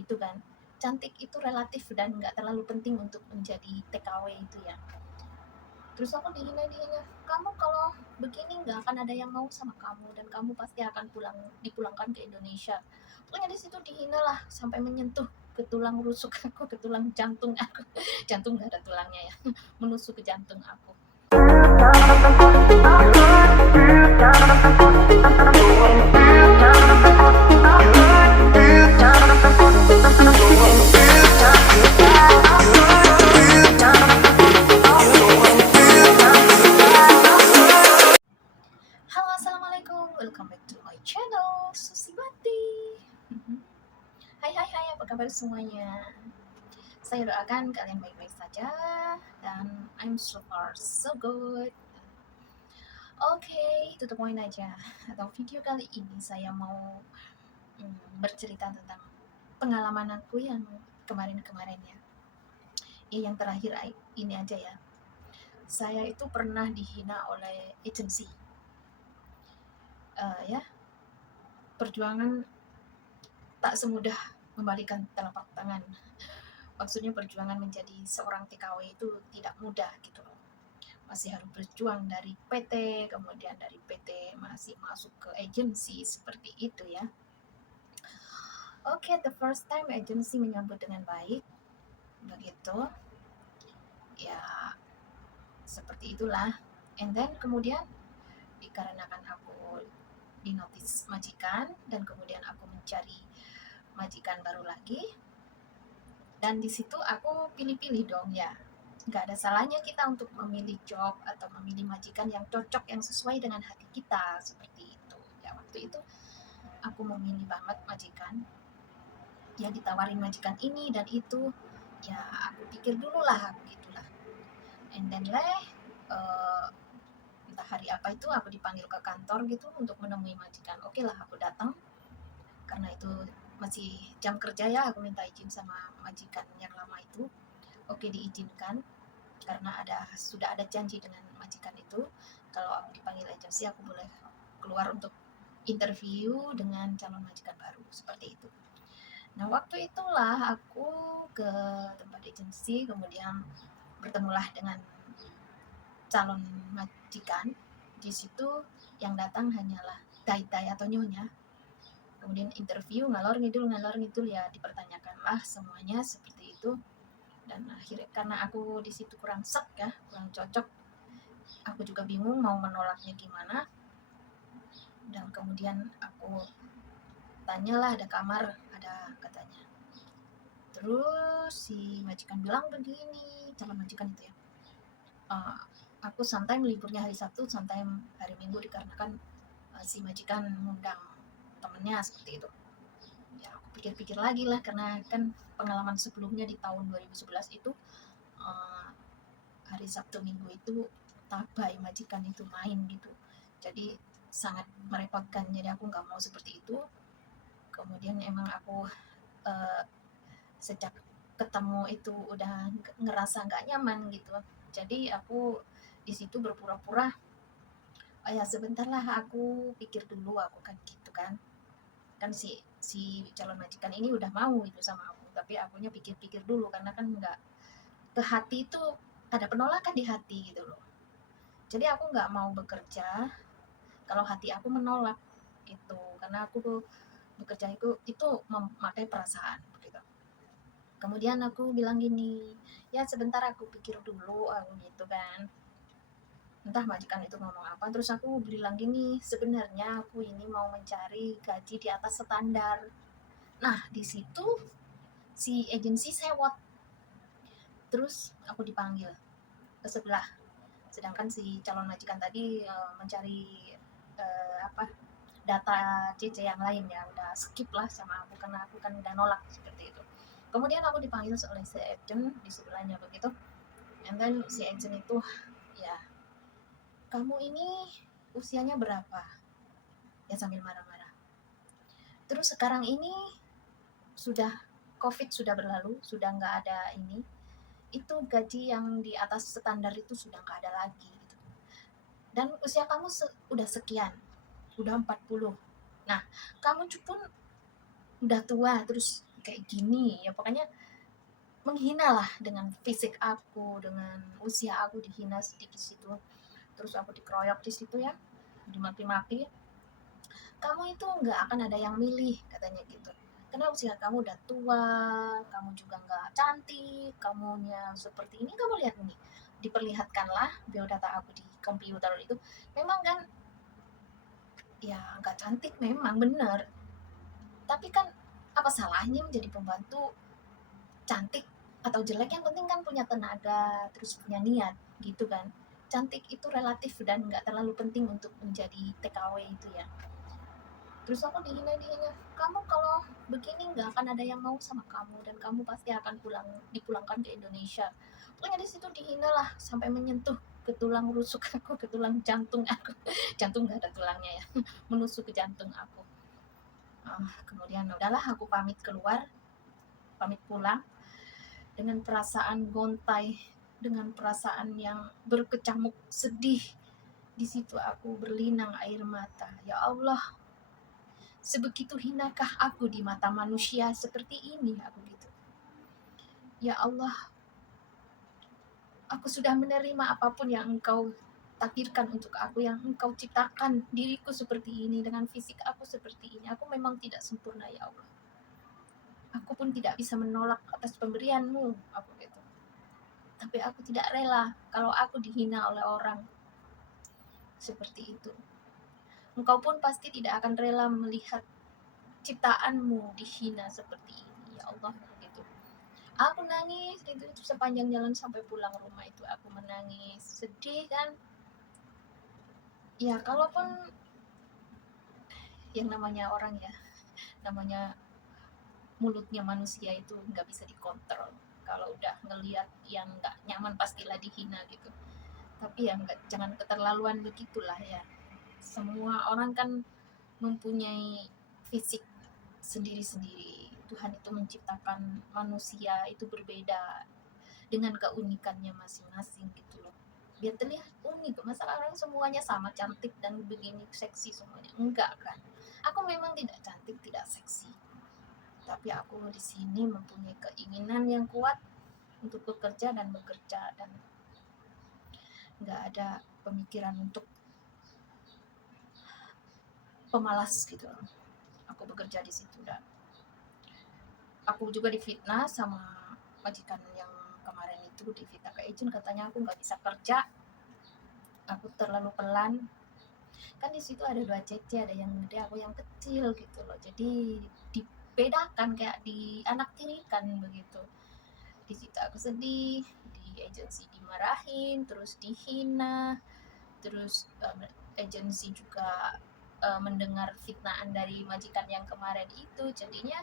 gitu kan. Cantik itu relatif dan nggak terlalu penting untuk menjadi TKW itu ya. Terus aku dihina, kamu kalau begini nggak akan ada yang mau sama kamu dan kamu pasti akan dipulangkan ke Indonesia. Pokoknya di situ dihina lah sampai menyentuh ke tulang rusuk aku, ke tulang jantung aku. Jantung nggak ada tulangnya ya, menusuk ke jantung aku. Halo, assalamualaikum, welcome back to my channel Susibati. Hai, apa kabar semuanya? Saya doakan kalian baik-baik saja dan I'm so far so good. Oke, tutup poin aja. Atau video kali ini saya mau bercerita tentang pengalaman aku yang kemarin-kemarin ya. Yang terakhir ini aja ya. Saya itu pernah dihina oleh agensi. Ya, perjuangan tak semudah membalikan telapak tangan. Maksudnya perjuangan menjadi seorang TKW itu tidak mudah gitu loh. Masih harus berjuang dari PT, kemudian dari PT masih masuk ke agensi seperti itu ya. Oke, the first time agensi menyambut dengan baik, begitu. Ya, seperti itulah. And then kemudian dikarenakan aku dinotis majikan dan kemudian aku mencari majikan baru lagi. Dan di situ aku pilih-pilih dong ya. Nggak ada salahnya kita untuk memilih job atau memilih majikan yang cocok, yang sesuai dengan hati kita, seperti itu. Ya, waktu itu aku memilih banget majikan. Yang ditawarin majikan ini dan itu, ya aku pikir dulu lah, gitulah. And then entah hari apa itu aku dipanggil ke kantor gitu untuk menemui majikan. Oke lah, aku datang. Karena itu masih jam kerja ya, aku minta izin sama majikan yang lama itu. Oke, diizinkan karena sudah ada janji dengan majikan itu, kalau aku dipanggil agensi aku boleh keluar untuk interview dengan calon majikan baru, seperti itu. Nah, waktu itulah aku ke tempat agensi, kemudian bertemulah dengan calon majikan. Di situ yang datang hanyalah tai-tai atau nyonya. Kemudian interview ngalor ngidul ya, dipertanyakanlah semuanya seperti itu. Dan akhirnya karena aku di situ kurang cocok, aku juga bingung mau menolaknya gimana. Dan kemudian aku tanyalah, ada kamar, ada katanya. Terus si majikan bilang begini, calon majikan itu ya, aku sometime liburnya hari Sabtu, sometime hari Minggu dikarenakan si majikan mengundang temennya, seperti itu. Ya, aku pikir-pikir lagi lah, karena kan pengalaman sebelumnya di tahun 2011 itu hari Sabtu Minggu itu tabai majikan itu main gitu, jadi sangat merepotkan. Jadi aku nggak mau seperti itu. Kemudian emang aku sejak ketemu itu udah ngerasa nggak nyaman gitu, jadi aku di situ berpura-pura, oh ya sebentar lah, aku pikir dulu, aku kan gitu kan. Si calon majikan ini udah mau itu sama aku, tapi akunya pikir-pikir dulu karena kan nggak ke hati, itu ada penolakan di hati gitu loh. Jadi aku nggak mau bekerja kalau hati aku menolak gitu, karena aku tuh bekerja itu memakai perasaan begitu. Kemudian aku bilang gini, ya sebentar aku pikir dulu, aku gitu kan. Entah majikan itu ngomong apa, terus aku bilang gini, sebenarnya aku ini mau mencari gaji di atas standar. Nah, di situ si agensi sewot. Terus aku dipanggil ke sebelah. Sedangkan si calon majikan tadi mencari data CC yang lain ya, udah skip lah sama aku karena aku kan udah nolak seperti itu. Kemudian aku dipanggil oleh si agent di sebelahnya begitu. And then si agent itu, ya, kamu ini usianya berapa? Ya, sambil marah-marah. Terus sekarang ini sudah COVID sudah berlalu, sudah nggak ada ini. Itu gaji yang di atas standar itu sudah nggak ada lagi gitu. Dan usia kamu udah sekian, udah 40. Nah, kamu pun udah tua, terus kayak gini ya, pokoknya menghina lah dengan fisik aku, dengan usia aku dihina sedikit situ. Terus aku dikeroyok di situ ya, dimaki-maki. Kamu itu nggak akan ada yang milih katanya gitu. Karena usia kamu udah tua, kamu juga nggak cantik, kamunya seperti ini, kamu lihat nih. Diperlihatkanlah biodata aku di komputer itu. Memang kan ya nggak cantik, memang bener. Tapi kan apa salahnya menjadi pembantu cantik atau jelek, yang penting kan punya tenaga, terus punya niat gitu kan. Cantik itu relatif dan nggak terlalu penting untuk menjadi TKW itu ya. Terus aku dihina, kamu kalau begini nggak akan ada yang mau sama kamu dan kamu pasti akan dipulangkan ke Indonesia. Pokoknya di situ dihina lah sampai menyentuh ke tulang rusuk aku, ke tulang jantung aku. Jantung nggak ada tulangnya ya, menusuk ke jantung aku. Kemudian udahlah, aku pamit keluar, pamit pulang dengan perasaan gontai, dengan perasaan yang berkecamuk sedih. Di situ aku berlinang air mata. Ya Allah, sebegitu hinakah aku di mata manusia seperti ini, aku gitu. Ya Allah, aku sudah menerima apapun yang Engkau takdirkan untuk aku, yang Engkau ciptakan diriku seperti ini, dengan fisik aku seperti ini. Aku memang tidak sempurna ya Allah. Aku pun tidak bisa menolak atas pemberianmu, aku gitu. Tapi aku tidak rela kalau aku dihina oleh orang seperti itu. Engkau pun pasti tidak akan rela melihat ciptaanmu dihina seperti ini, ya Allah gitu. Aku nangis itu sepanjang jalan sampai pulang rumah itu aku menangis, sedih kan. Ya kalaupun yang namanya orang ya, namanya mulutnya manusia itu nggak bisa dikontrol. Kalau udah ngelihat yang nggak nyaman pastilah dihina gitu. Tapi ya nggak, jangan keterlaluan begitulah ya. Semua orang kan mempunyai fisik sendiri-sendiri. Tuhan itu menciptakan manusia itu berbeda dengan keunikannya masing-masing gitu loh. Biar terlihat unik. Masalah orang semuanya sama cantik dan begini seksi semuanya. Enggak kan. Aku memang tidak cantik, tidak seksi. Tapi aku di sini mempunyai keinginan yang kuat untuk bekerja dan bekerja, dan nggak ada pemikiran untuk pemalas gitu. Aku bekerja di situ dan aku juga difitnah sama majikan yang kemarin itu, difitnah ke agent, katanya aku nggak bisa kerja, aku terlalu pelan. Kan di situ ada 2 cece, ada yang gede, aku yang kecil gitu loh. Jadi dibedakan, kayak di anak tirikan begitu. Di situ aku sedih, di agensi dimarahin, terus dihina, terus agensi juga mendengar fitnaan dari majikan yang kemarin itu. Jadinya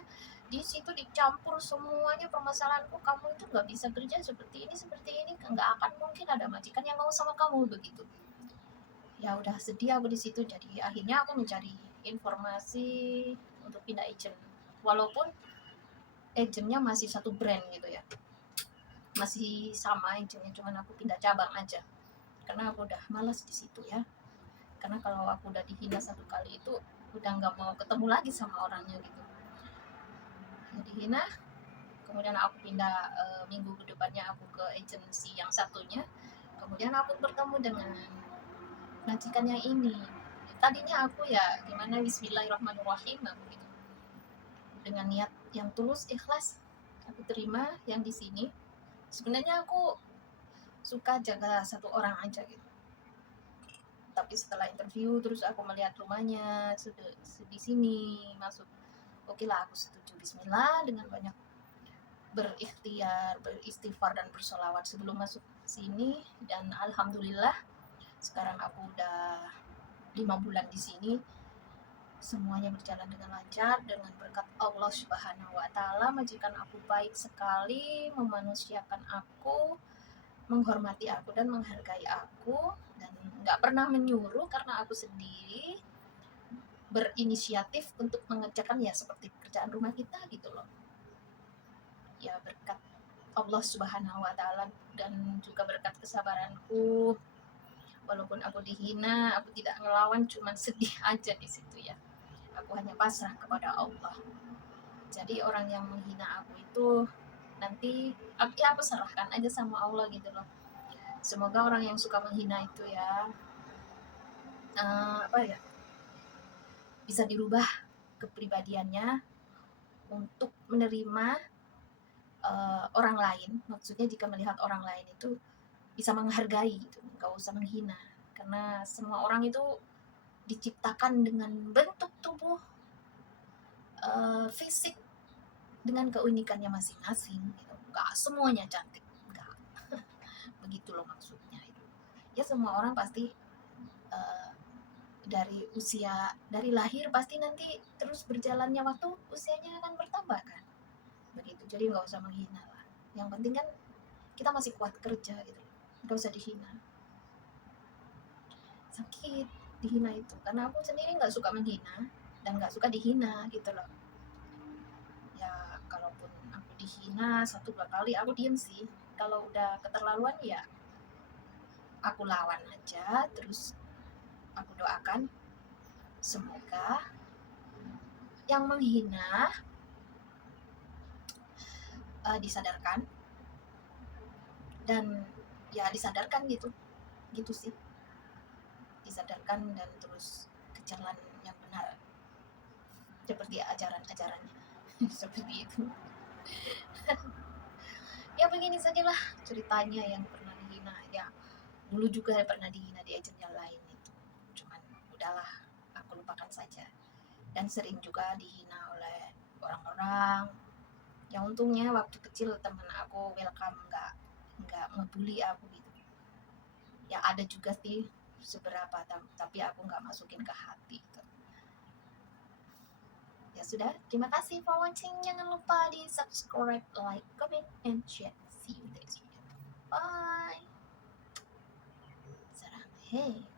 di situ dicampur semuanya permasalahanku. Kamu itu nggak bisa kerja seperti ini, nggak akan mungkin ada majikan yang mau sama kamu begitu. Ya udah sedih aku di situ. Jadi akhirnya aku mencari informasi untuk pindah agent, walaupun agentnya masih satu brand gitu ya, masih sama agentnya, cuman aku pindah cabang aja karena aku udah malas di situ ya. Karena kalau aku udah dihina satu kali itu udah nggak mau ketemu lagi sama orangnya gitu. Jadi hina, kemudian aku pindah minggu kedepannya aku ke agensi yang satunya. Kemudian aku bertemu dengan majikan yang ini. Tadinya aku ya gimana, Bismillahirrahmanirrahim aku gitu, dengan niat yang tulus ikhlas aku terima yang di sini. Sebenarnya aku suka jaga satu orang aja gitu, tapi setelah interview terus aku melihat rumahnya di sini masuk, oke lah aku setuju. Bismillah, dengan banyak berikhtiar, beristighfar dan bersolawat sebelum masuk sini, dan alhamdulillah sekarang aku udah 5 bulan di sini, semuanya berjalan dengan lancar dengan berkat Allah Subhanahu wa taala. Majikan aku baik sekali, memanusiakan aku, menghormati aku dan menghargai aku, dan nggak pernah menyuruh karena aku sendiri berinisiatif untuk mengerjakan ya seperti pekerjaan rumah kita gitu loh. Ya berkat Allah Subhanahu wa taala dan juga berkat kesabaranku, walaupun aku dihina, aku tidak ngelawan, cuman sedih aja di situ ya. Aku hanya pasrah kepada Allah. Jadi orang yang menghina aku itu nanti ya aku serahkan aja sama Allah gitu loh. Semoga orang yang suka menghina itu ya apa ya, bisa dirubah kepribadiannya untuk menerima orang lain. Maksudnya jika melihat orang lain itu bisa menghargai gitu, nggak usah menghina. Karena semua orang itu diciptakan dengan bentuk tubuh, fisik dengan keunikannya masing-masing. Gitu. Nggak semuanya cantik, nggak begitu loh maksudnya. Itu. Ya semua orang pasti uh, dari lahir pasti nanti terus berjalannya waktu usianya akan bertambah kan, begitu. Jadi nggak usah menghina lah. Yang penting kan kita masih kuat kerja gitu, nggak usah dihina. Sakit dihina itu karena aku sendiri nggak suka menghina dan nggak suka dihina gitu loh. Ya kalaupun aku dihina 1-2 kali aku diem sih. Kalau udah keterlaluan ya aku lawan aja, terus aku doakan semoga yang menghina disadarkan, dan ya disadarkan gitu, gitu sih, disadarkan dan terus ke jalan yang benar seperti ajaran-ajarannya. Seperti itu. Ya begini sajalah ceritanya yang pernah dihina ya. Dulu juga pernah dihina di agent yang lain itu, cuman udahlah aku lupakan saja. Dan sering juga dihina oleh orang-orang yang untungnya waktu kecil teman aku welcome, nggak ngebully aku gitu. Ya ada juga sih seberapa, tapi aku nggak masukin ke hati gitu. Ya sudah, terima kasih for watching. Jangan lupa di subscribe, like, comment, and share. See you next video. Bye. Sarang. Hey.